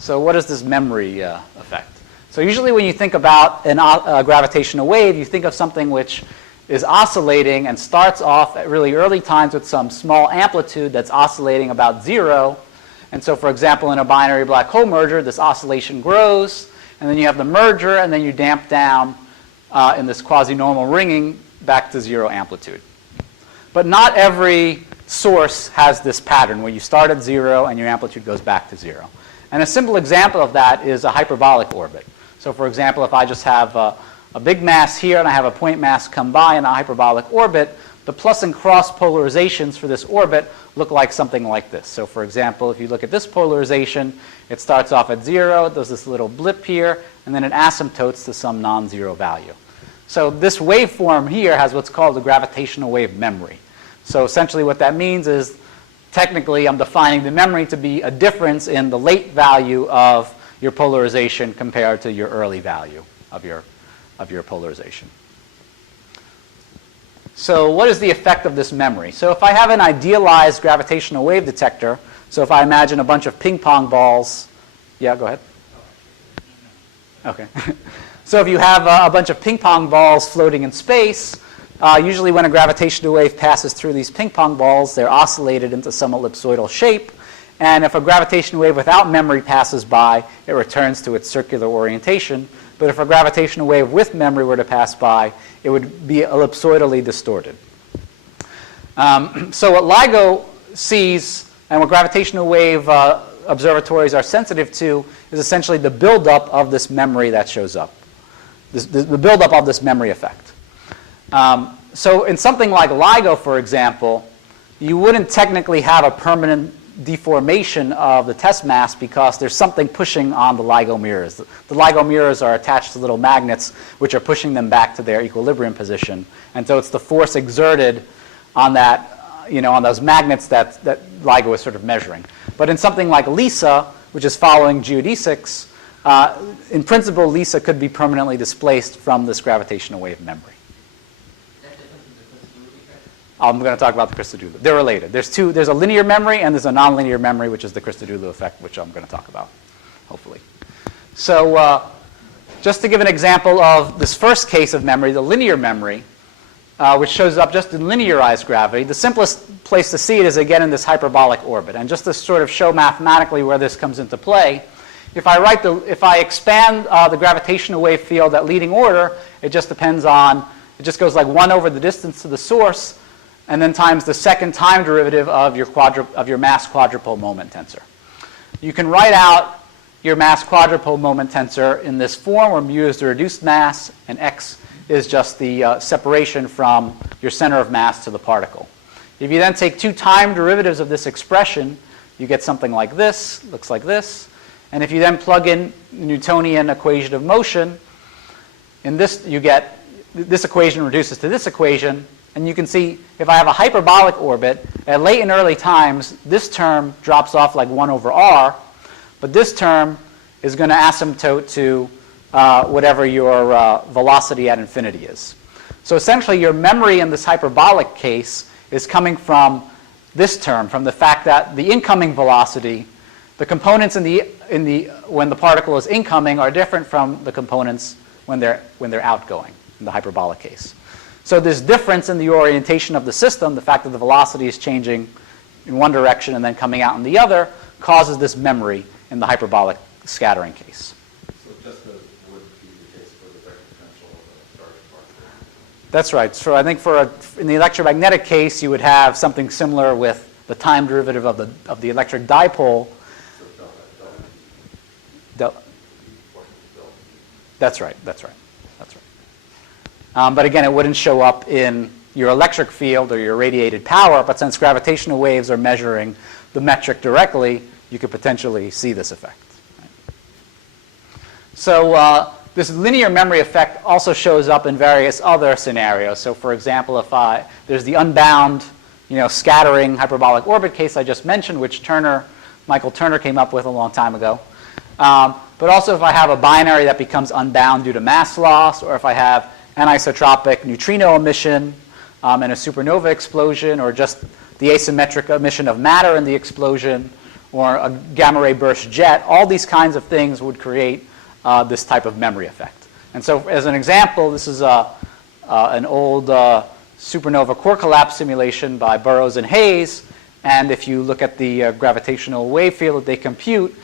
So what is this memory effect? So usually when you think about a gravitational wave, you think of something which is oscillating and starts off at really early times with some small amplitude that's oscillating about 0. And so, for example, in a binary black hole merger, this oscillation grows, and then you have the merger, and then you damp down in this quasi-normal ringing back to 0 amplitude. But not every source has this pattern where you start at 0 and your amplitude goes back to 0. And a simple example of that is a hyperbolic orbit. So, for example, if I just have a big mass here and I have a point mass come by in a hyperbolic orbit, the plus and cross polarizations for this orbit look like something like this. So, for example, if you look at this polarization, it starts off at 0, it does this little blip here, and then it asymptotes to some non-zero value. So this waveform here has what's called a gravitational wave memory. So essentially what that means is, technically, I'm defining the memory to be a difference in the late value of your polarization compared to your early value of your polarization. So what is the effect of this memory? So if I have an idealized gravitational wave detector, so if I imagine a bunch of ping pong balls, yeah, go ahead. Okay. So if you have a bunch of ping pong balls floating in space, usually when a gravitational wave passes through these ping pong balls, they're oscillated into some ellipsoidal shape. And if a gravitational wave without memory passes by, it returns to its circular orientation. But if a gravitational wave with memory were to pass by, it would be ellipsoidally distorted. So what LIGO sees and what gravitational wave observatories are sensitive to is essentially the buildup of this memory that shows up, the buildup of this memory effect. So in something like LIGO, for example, you wouldn't technically have a permanent deformation of the test mass because there's something pushing on the LIGO mirrors. The LIGO mirrors are attached to little magnets which are pushing them back to their equilibrium position. And so it's the force exerted on that, on those magnets that LIGO is sort of measuring. But in something like LISA, which is following geodesics, in principle, LISA could be permanently displaced from this gravitational wave memory. I'm going to talk about the Christodoulou. They're related. There's a linear memory and there's a nonlinear memory, which is the Christodoulou effect, which I'm going to talk about, hopefully. So just to give an example of this first case of memory, the linear memory, which shows up just in linearized gravity, the simplest place to see it is, again, in this hyperbolic orbit. And just to sort of show mathematically where this comes into play, if I expand the gravitational wave field at leading order, it just goes like 1 over the distance to the source, and then times the second time derivative of your mass quadrupole moment tensor. You can write out your mass quadrupole moment tensor in this form, where mu is the reduced mass and x is just the separation from your center of mass to the particle. If you then take 2 time derivatives of this expression, you get something like this, looks like this. And if you then plug in the Newtonian equation of motion, in this you get, this equation reduces to this equation. And you can see if I have a hyperbolic orbit, at late and early times, this term drops off like 1 over r, but this term is going to asymptote to whatever your velocity at infinity is. So essentially, your memory in this hyperbolic case is coming from this term, from the fact that the incoming velocity, the components when the particle is incoming are different from the components when they're outgoing in the hyperbolic case. So this difference in the orientation of the system, the fact that the velocity is changing in one direction and then coming out in the other, causes this memory in the hyperbolic scattering case. So just as would be the case for the vector potential of a charged particle. That's right. So I think in the electromagnetic case, you would have something similar with the time derivative of the electric dipole. So Del- That's right. But again, it wouldn't show up in your electric field or your radiated power, but since gravitational waves are measuring the metric directly, you could potentially see this effect. Right? So this linear memory effect also shows up in various other scenarios. So for example, there's the unbound scattering hyperbolic orbit case I just mentioned, which Michael Turner came up with a long time ago. But also if I have a binary that becomes unbound due to mass loss, or if I have anisotropic neutrino emission and a supernova explosion, or just the asymmetric emission of matter in the explosion, or a gamma ray burst jet, all these kinds of things would create this type of memory effect. And so as an example, this is an old supernova core collapse simulation by Burrows and Hayes. And if you look at the gravitational wave field that they compute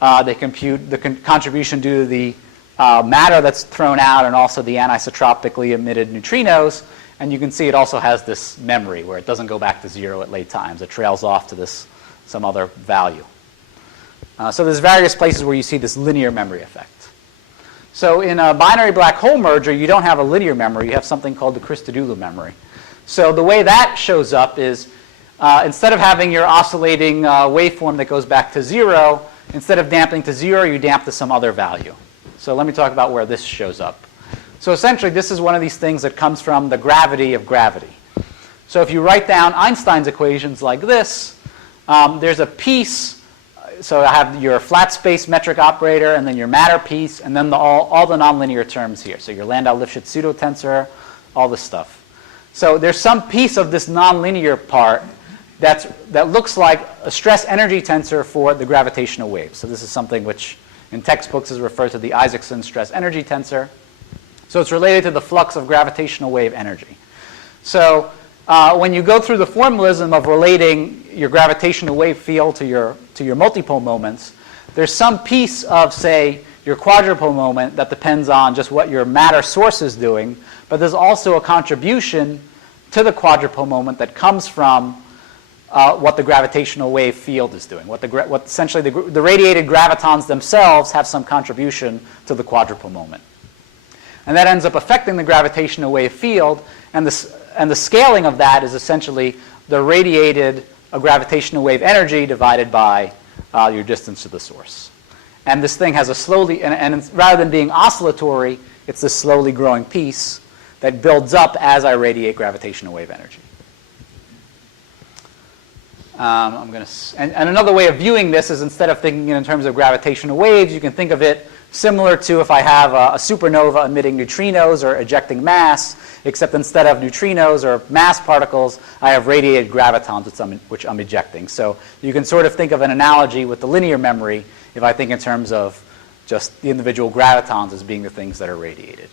the contribution due to the matter that's thrown out and also the anisotropically emitted neutrinos, and you can see it also has this memory where it doesn't go back to 0 at late times. It trails off to some other value. So there's various places where you see this linear memory effect. So in a binary black hole merger, you don't have a linear memory. You have something called the Christodoulou memory. So the way that shows up is instead of having your oscillating waveform that goes back to 0, instead of damping to 0, you damp to some other value. So let me talk about where this shows up. So essentially, this is one of these things that comes from the gravity of gravity. So if you write down Einstein's equations like this, there's a piece. So I have your flat space metric operator, and then your matter piece, and then all the nonlinear terms here. So your Landau-Lifshitz pseudotensor, all this stuff. So there's some piece of this nonlinear part that looks like a stress energy tensor for the gravitational wave. So this is something which in textbooks is referred to the Isaacson stress energy tensor. So it's related to the flux of gravitational wave energy. So when you go through the formalism of relating your gravitational wave field to your multipole moments, there's some piece of, say, your quadrupole moment that depends on just what your matter source is doing, but there's also a contribution to the quadrupole moment that comes from what the gravitational wave field is doing. Essentially the radiated gravitons themselves have some contribution to the quadrupole moment. And that ends up affecting the gravitational wave field, and the scaling of that is essentially the radiated gravitational wave energy divided by your distance to the source. And this thing has a slowly, and rather than being oscillatory, it's this slowly growing piece that builds up as I radiate gravitational wave energy. And another way of viewing this is instead of thinking in terms of gravitational waves, you can think of it similar to if I have a supernova emitting neutrinos or ejecting mass, except instead of neutrinos or mass particles, I have radiated gravitons which I'm ejecting. So you can sort of think of an analogy with the linear memory if I think in terms of just the individual gravitons as being the things that are radiated.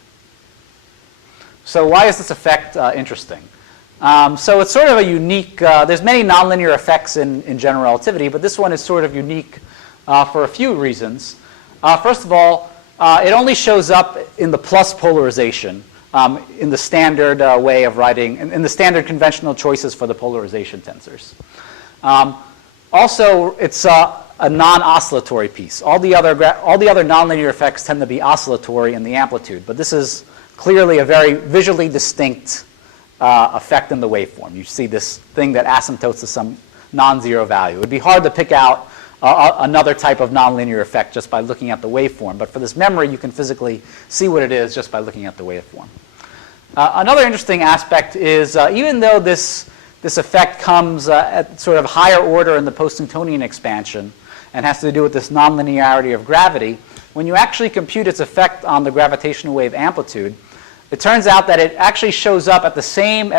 So why is this effect interesting? So it's sort of a unique, there's many nonlinear effects in general relativity, but this one is sort of unique for a few reasons. First of all, it only shows up in the plus polarization in the standard way of writing, in the standard conventional choices for the polarization tensors. Also, it's a non-oscillatory piece. All the other nonlinear effects tend to be oscillatory in the amplitude, but this is clearly a very visually distinct effect in the waveform. You see this thing that asymptotes to some non-zero value. It would be hard to pick out another type of nonlinear effect just by looking at the waveform, but for this memory, you can physically see what it is just by looking at the waveform. Another interesting aspect is even though this effect comes at sort of higher order in the post-Newtonian expansion and has to do with this nonlinearity of gravity, when you actually compute its effect on the gravitational wave amplitude, it turns out that it actually shows up at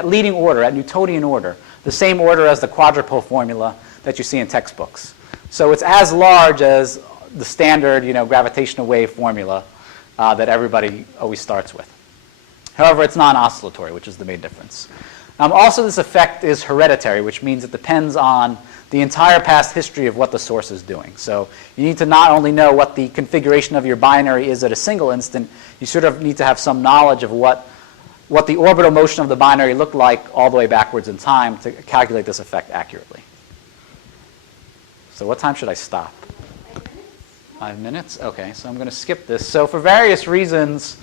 leading order, at Newtonian order, the same order as the quadrupole formula that you see in textbooks. So it's as large as the standard, gravitational wave formula that everybody always starts with. However, it's non-oscillatory, which is the main difference. Also, this effect is hereditary, which means it depends on the entire past history of what the source is doing. So you need to not only know what the configuration of your binary is at a single instant, you sort of need to have some knowledge of what the orbital motion of the binary looked like all the way backwards in time to calculate this effect accurately. So what time should I stop? 5 minutes? Okay, so I'm going to skip this. So for various reasons,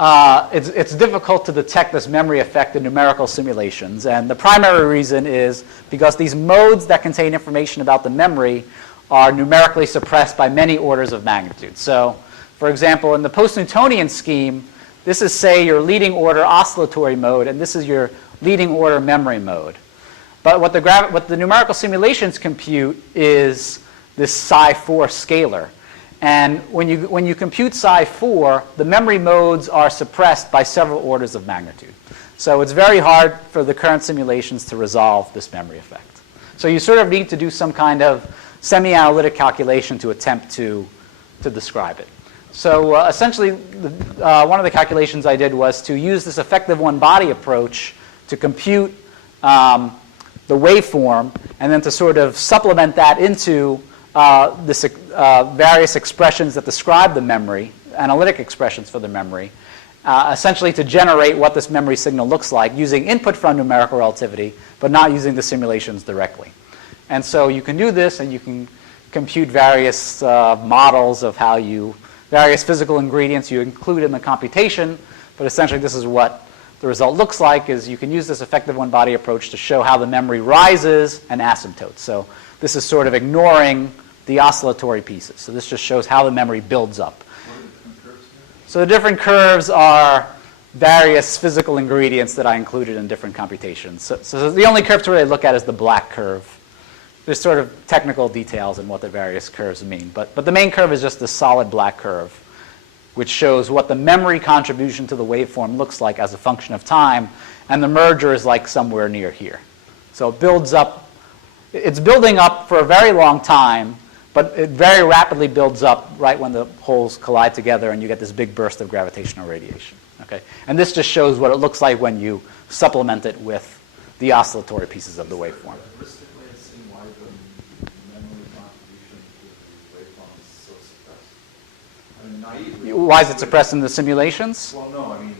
it's difficult to detect this memory effect in numerical simulations. And the primary reason is because these modes that contain information about the memory are numerically suppressed by many orders of magnitude. So, for example, in the post-Newtonian scheme, this is, say, your leading order oscillatory mode, and this is your leading order memory mode. But what the numerical simulations compute is this psi4 scalar. And when you compute psi4, the memory modes are suppressed by several orders of magnitude. So it's very hard for the current simulations to resolve this memory effect. So you sort of need to do some kind of semi-analytic calculation to attempt to describe it. So essentially, one of the calculations I did was to use this effective one-body approach to compute the waveform, and then to sort of supplement that into various expressions that describe the memory, analytic expressions for the memory, essentially to generate what this memory signal looks like using input from numerical relativity, but not using the simulations directly. And so you can do this, and you can compute various models of various physical ingredients you include in the computation, but essentially this is what the result looks like, is you can use this effective one-body approach to show how the memory rises and asymptotes. So this is sort of ignoring the oscillatory pieces. So this just shows how the memory builds up. So the different curves are various physical ingredients that I included in different computations. So the only curve to really look at is the black curve. There's sort of technical details in what the various curves mean. But the main curve is just this solid black curve, which shows what the memory contribution to the waveform looks like as a function of time. And the merger is like somewhere near here. So it builds up. It's building up for a very long time, but it very rapidly builds up right when the holes collide together and you get this big burst of gravitational radiation. Okay? And this just shows what it looks like when you supplement it with the oscillatory pieces of the waveform. Why the memory contribution to the waveform is so suppressed? I mean, naively. Why is it suppressed in the simulations? Well, no, I mean,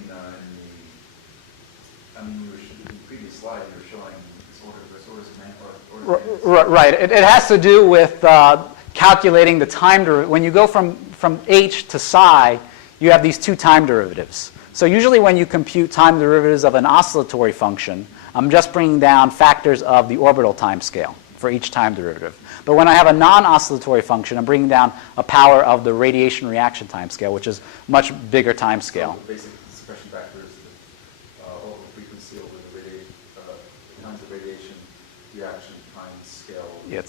in the previous slide, you were showing this orders of magnitude. Right. It has to do with calculating the time derivative. When you go from h to psi, you have these two time derivatives. So usually when you compute time derivatives of an oscillatory function, I'm just bringing down factors of the orbital time scale for each time derivative. But when I have a non-oscillatory function, I'm bringing down a power of the radiation reaction time scale, which is much bigger time scale. So the basic suppression factor is the overall frequency over the times of radiation reaction time times scale. Yeah,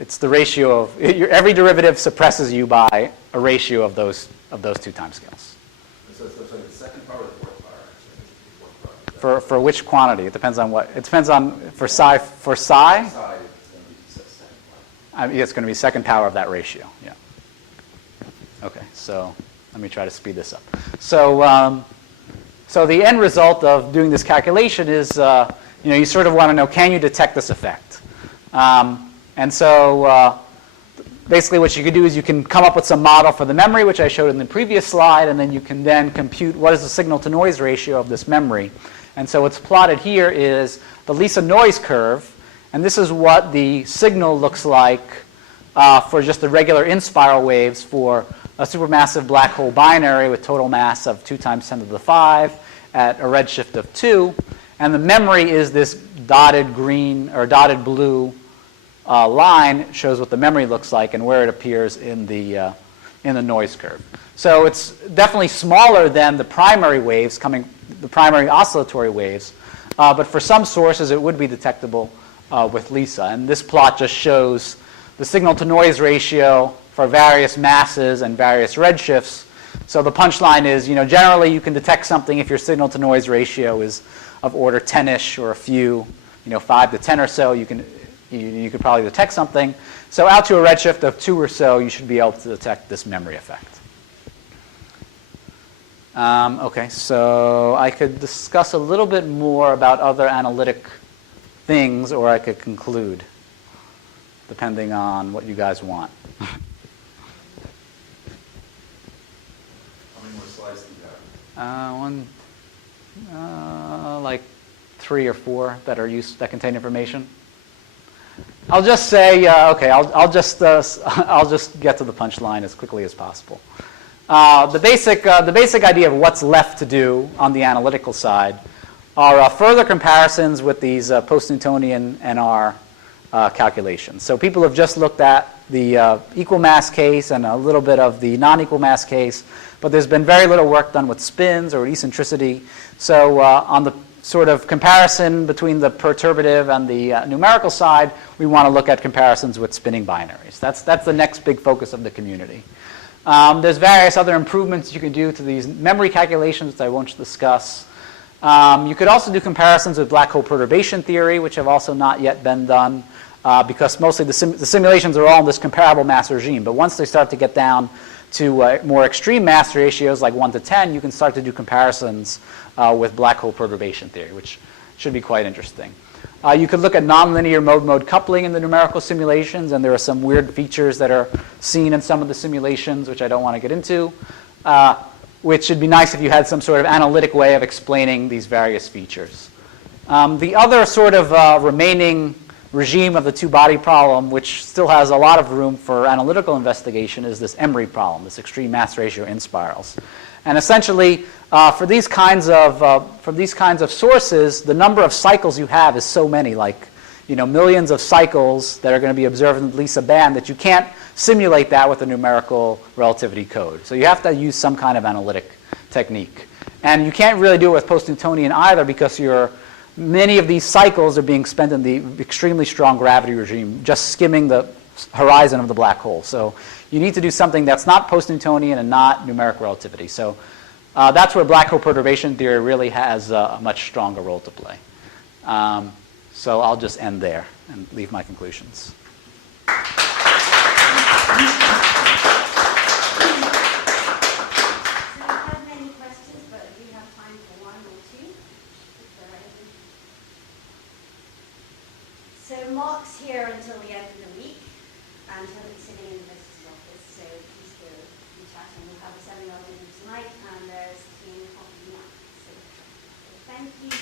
It's the ratio of every derivative suppresses you by a ratio of those 2 time scales. So it's like the second power or the fourth power, actually. Fourth power. For which quantity? It depends on what. It depends on for psi. Psi is going to be second power. It's going to be second power of that ratio. Yeah. Okay. So let me try to speed this up. So so the end result of doing this calculation is you sort of want to know, can you detect this effect? And so basically what you can do is you can come up with some model for the memory, which I showed in the previous slide, and then you can then compute what is the signal-to-noise ratio of this memory. And so what's plotted here is the Lisa noise curve, and this is what the signal looks like for just the regular in-spiral waves for a supermassive black hole binary with total mass of 2 times 10 to the 5 at a redshift of 2. And the memory is this dotted green or dotted blue line shows what the memory looks like and where it appears in the noise curve. So it's definitely smaller than the primary waves the primary oscillatory waves, but for some sources it would be detectable with Lisa. And this plot just shows the signal-to-noise ratio for various masses and various redshifts. So the punchline is, generally you can detect something if your signal-to-noise ratio is of order 10-ish or a few, 5 to 10 or so. You could probably detect something. So out to a redshift of 2 or so, you should be able to detect this memory effect. Okay, so I could discuss a little bit more about other analytic things, or I could conclude, depending on what you guys want. How many more slides do you have? Like 3 or 4 that contain information. I'll just say, okay, I'll just get to the punchline as quickly as possible. The basic idea of what's left to do on the analytical side are further comparisons with these post-Newtonian NR calculations. So people have just looked at the equal mass case and a little bit of the non-equal mass case, but there's been very little work done with spins or eccentricity. So on the sort of comparison between the perturbative and the numerical side, we want to look at comparisons with spinning binaries. That's the next big focus of the community. There's various other improvements you can do to these memory calculations that I won't discuss. You could also do comparisons with black hole perturbation theory, which have also not yet been done, because mostly the simulations are all in this comparable mass regime. But once they start to get down to more extreme mass ratios, like 1 to 10, you can start to do comparisons with black hole perturbation theory, which should be quite interesting. You could look at nonlinear mode-mode coupling in the numerical simulations, and there are some weird features that are seen in some of the simulations, which I don't want to get into, which would be nice if you had some sort of analytic way of explaining these various features. The other sort of remaining regime of the two-body problem, which still has a lot of room for analytical investigation, is this EMRI problem, this extreme mass ratio inspirals. And essentially, for these kinds of sources, the number of cycles you have is so many, like millions of cycles that are going to be observed in the Lisa band, that you can't simulate that with a numerical relativity code. So you have to use some kind of analytic technique. And you can't really do it with post-Newtonian either, because many of these cycles are being spent in the extremely strong gravity regime, just skimming the horizon of the black hole. So you need to do something that's not post-Newtonian and not numerical relativity. So that's where black hole perturbation theory really has a much stronger role to play. So I'll just end there and leave my conclusions. So we have many questions, but we have time for 1 or 2. If there are any. So Mark's here until the end of the week, and he'll be sitting in the visitor's office, so please go and chat, and we'll have a seminar with him tonight, and there's tea and coffee now. So thank you.